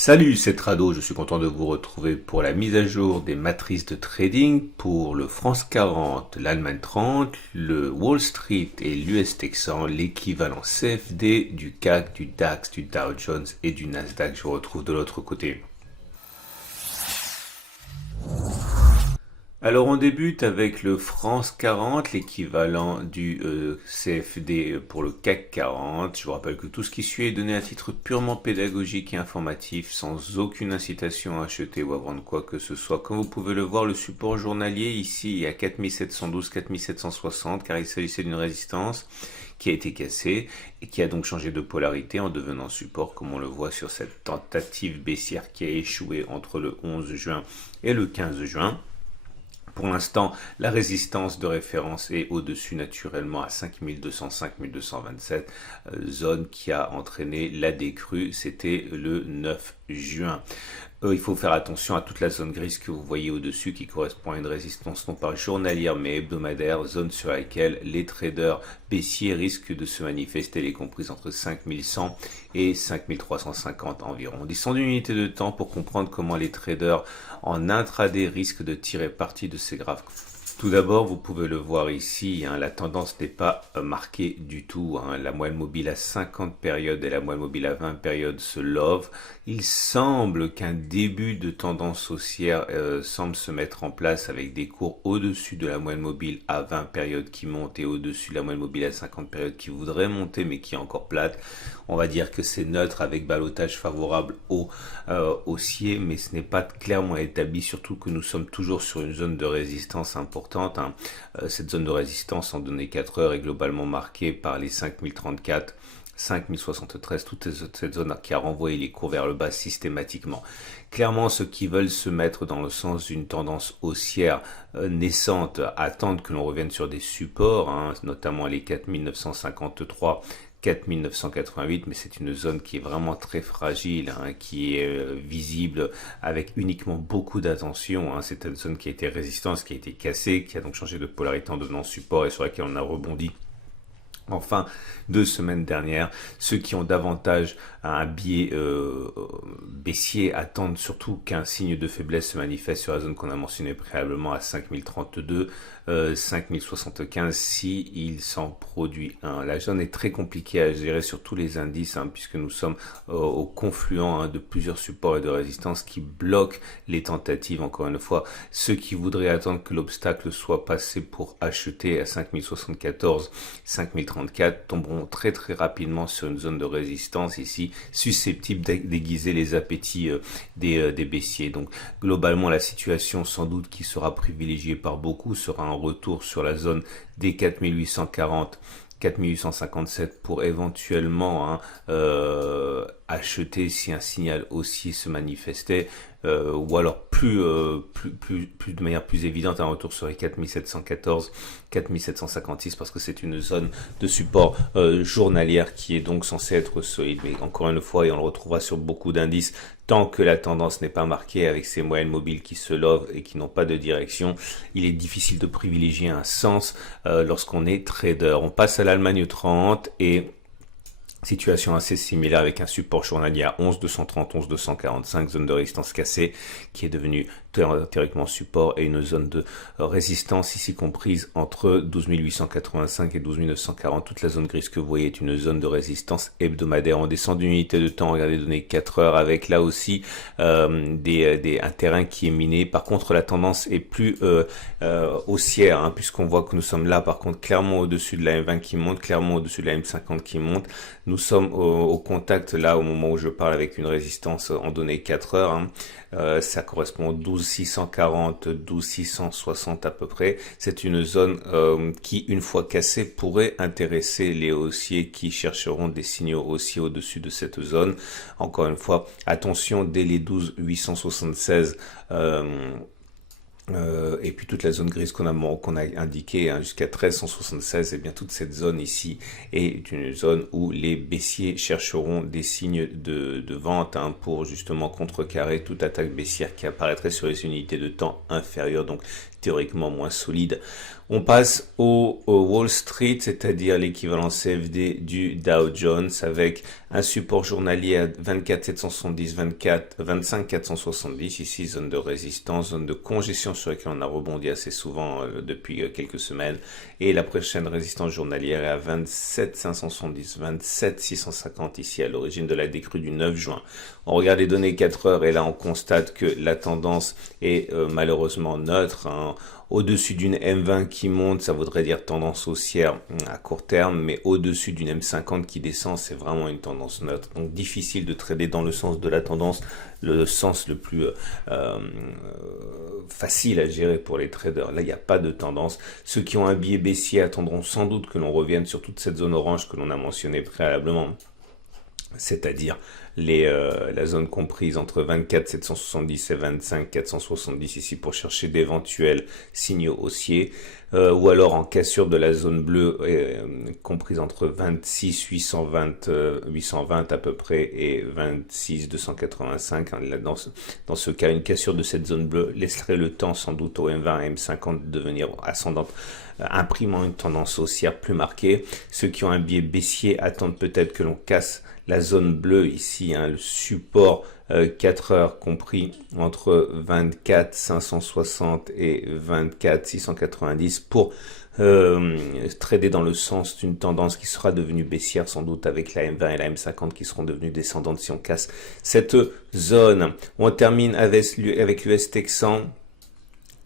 Salut, c'est Trado, je suis content de vous retrouver pour la mise à jour des matrices de trading pour le France 40, l'Allemagne 30, le Wall Street et l'US Texan, l'équivalent CFD du CAC, du DAX, du Dow Jones et du Nasdaq. Je vous retrouve de l'autre côté. Alors on débute avec le France 40, l'équivalent du CFD pour le CAC 40. Je vous rappelle que tout ce qui suit est donné à titre purement pédagogique et informatif, sans aucune incitation à acheter ou à vendre quoi que ce soit. Comme vous pouvez le voir, le support journalier ici est à 4712, 4760, car il s'agissait d'une résistance qui a été cassée et qui a donc changé de polarité en devenant support, comme on le voit sur cette tentative baissière qui a échoué entre le 11 juin et le 15 juin. Pour l'instant, la résistance de référence est au-dessus naturellement à 5200, 5227, zone qui a entraîné la décrue, c'était le 9 juin. Il faut faire attention à toute la zone grise que vous voyez au-dessus qui correspond à une résistance non pas journalière mais hebdomadaire, zone sur laquelle les traders baissiers risquent de se manifester, les comprises entre 5100 et 5350 environ. On descend d'une unité de temps pour comprendre comment les traders en intraday risquent de tirer parti de ces graphes. Tout d'abord, vous pouvez le voir ici, la tendance n'est pas marquée du tout. La moyenne mobile à 50 périodes et la moyenne mobile à 20 périodes se love. Il semble qu'un début de tendance haussière semble se mettre en place avec des cours au-dessus de la moyenne mobile à 20 périodes qui monte et au-dessus de la moyenne mobile à 50 périodes qui voudrait monter mais qui est encore plate. On va dire que c'est neutre avec ballottage favorable au haussier, mais ce n'est pas clairement établi, surtout que nous sommes toujours sur une zone de résistance importante. Cette zone de résistance en données 4 heures est globalement marquée par les 5034, 5073, toute cette zone qui a renvoyé les cours vers le bas systématiquement. Clairement, ceux qui veulent se mettre dans le sens d'une tendance haussière naissante attendent que l'on revienne sur des supports, notamment les 4953, 4988, mais c'est une zone qui est vraiment très fragile, qui est visible avec uniquement beaucoup d'attention. C'est une zone qui a été résistante, qui a été cassée, qui a donc changé de polarité en devenant support et sur laquelle on a rebondi en fin de semaine dernière. Ceux qui ont davantage un biais baissier attendent surtout qu'un signe de faiblesse se manifeste sur la zone qu'on a mentionnée préalablement à 5032, 5075 si il s'en produit un. La zone est très compliquée à gérer sur tous les indices puisque nous sommes au confluent de plusieurs supports et de résistance qui bloquent les tentatives. Encore une fois, ceux qui voudraient attendre que l'obstacle soit passé pour acheter à 5074, 5034 tomberont très rapidement sur une zone de résistance ici susceptible d'aiguiser les appétits des baissiers. Donc globalement la situation sans doute qui sera privilégiée par beaucoup sera un retour sur la zone des 4840, 4857 pour éventuellement acheter si un signal haussier se manifestait, ou alors de manière plus évidente un retour sur les 4714, 4756 parce que c'est une zone de support journalière qui est donc censée être solide. Mais encore une fois, et on le retrouvera sur beaucoup d'indices, tant que la tendance n'est pas marquée avec ces moyennes mobiles qui se lovent et qui n'ont pas de direction, il est difficile de privilégier un sens lorsqu'on est trader. On passe à l'Allemagne 30 et situation assez similaire avec un support journalier à 11 230, 11 245, zone de résistance cassée qui est devenue théoriquement support et une zone de résistance ici comprise entre 12 885 et 12 940. Toute la zone grise que vous voyez est une zone de résistance hebdomadaire. On descend d'une unité de temps, regardez les données 4 heures avec là aussi un terrain qui est miné. Par contre, la tendance est plus haussière puisqu'on voit que nous sommes là par contre clairement au-dessus de la M20 qui monte, clairement au-dessus de la M50 qui monte. Nous sommes au contact là au moment où je parle avec une résistance en données 4 heures. Ça correspond au 12 640, 12 660 à peu près. C'est une zone qui, une fois cassée, pourrait intéresser les haussiers qui chercheront des signaux haussiers au-dessus de cette zone. Encore une fois, attention, dès les 12 876 et puis toute la zone grise qu'on a indiquée jusqu'à 1376, et bien toute cette zone ici est une zone où les baissiers chercheront des signes de vente pour justement contrecarrer toute attaque baissière qui apparaîtrait sur les unités de temps inférieures. Donc théoriquement moins solide. On passe au Wall Street, c'est-à-dire l'équivalent CFD du Dow Jones, avec un support journalier à 24 770, 25 470, ici zone de résistance, zone de congestion sur laquelle on a rebondi assez souvent depuis quelques semaines, et la prochaine résistance journalière est à 27 570, 27 650 ici à l'origine de la décrue du 9 juin. On regarde les données 4 heures et là on constate que la tendance est malheureusement neutre, hein. Au-dessus d'une M20 qui monte, ça voudrait dire tendance haussière à court terme, mais au-dessus d'une M50 qui descend, c'est vraiment une tendance neutre. Donc difficile de trader dans le sens de la tendance, le sens le plus facile à gérer pour les traders. Là, il n'y a pas de tendance. Ceux qui ont un biais baissier attendront sans doute que l'on revienne sur toute cette zone orange que l'on a mentionnée préalablement, c'est-à-dire la zone comprise entre 24 770 et 25 470 ici pour chercher d'éventuels signaux haussiers, ou alors en cassure de la zone bleue comprise entre 26 820 à peu près et 26 285. Hein, dans ce cas, une cassure de cette zone bleue laisserait le temps sans doute au M20 et M50 de devenir ascendante, imprimant une tendance haussière plus marquée. Ceux qui ont un biais baissier attendent peut-être que l'on casse la zone bleue ici, hein, le support 4 heures compris entre 24 560 et 24 690 pour trader dans le sens d'une tendance qui sera devenue baissière sans doute avec la M20 et la M50 qui seront devenues descendantes si on casse cette zone. On termine avec l'US Texan,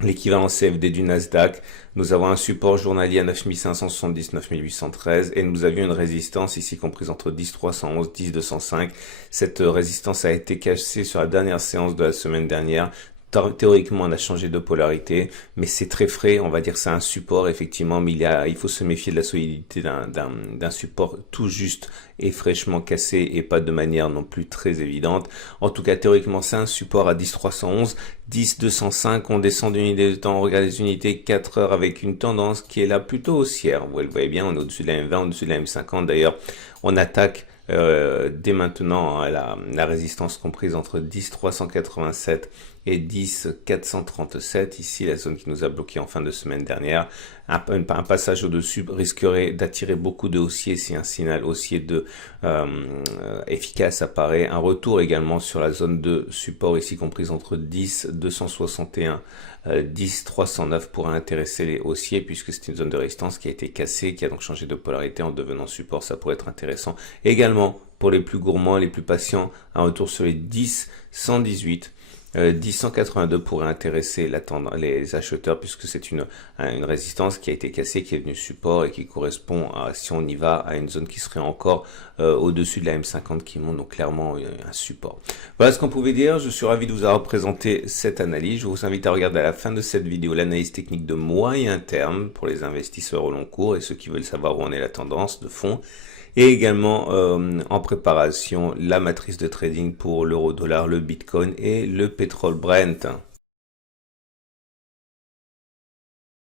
l'équivalent CFD du Nasdaq. Nous avons un support journalier à 9570, 9813 et nous avions une résistance ici comprise entre 10311, 10205. Cette résistance a été cassée sur la dernière séance de la semaine dernière. Théoriquement, on a changé de polarité, mais c'est très frais. On va dire que c'est un support, effectivement, mais il faut se méfier de la solidité d'un support tout juste et fraîchement cassé et pas de manière non plus très évidente. En tout cas, théoriquement, c'est un support à 10311, 10205. On descend d'unité de temps, on regarde les unités 4 heures avec une tendance qui est là plutôt haussière. Vous le voyez bien, on est au-dessus de la M20, au-dessus de la M50. D'ailleurs, on attaque dès maintenant la résistance comprise entre 10 387 et 10 437, ici la zone qui nous a bloqué en fin de semaine dernière. Un passage au-dessus risquerait d'attirer beaucoup de haussiers si un signal haussier efficace apparaît. Un retour également sur la zone de support ici comprise entre 10 261 10 309 pourrait intéresser les haussiers puisque c'est une zone de résistance qui a été cassée, qui a donc changé de polarité en devenant support. Ça pourrait être intéressant également pour les plus gourmands, les plus patients. Un retour sur les 10 118 1082 pourrait intéresser les acheteurs puisque c'est une résistance qui a été cassée, qui est devenue support et qui correspond à, si on y va, à une zone qui serait encore au-dessus de la M50 qui monte, donc clairement un support. Voilà ce qu'on pouvait dire. Je suis ravi de vous avoir présenté cette analyse. Je vous invite à regarder à la fin de cette vidéo l'analyse technique de moyen terme pour les investisseurs au long cours et ceux qui veulent savoir où en est la tendance de fond. Et également en préparation la matrice de trading pour l'euro-dollar, le bitcoin et le pétrole Brent.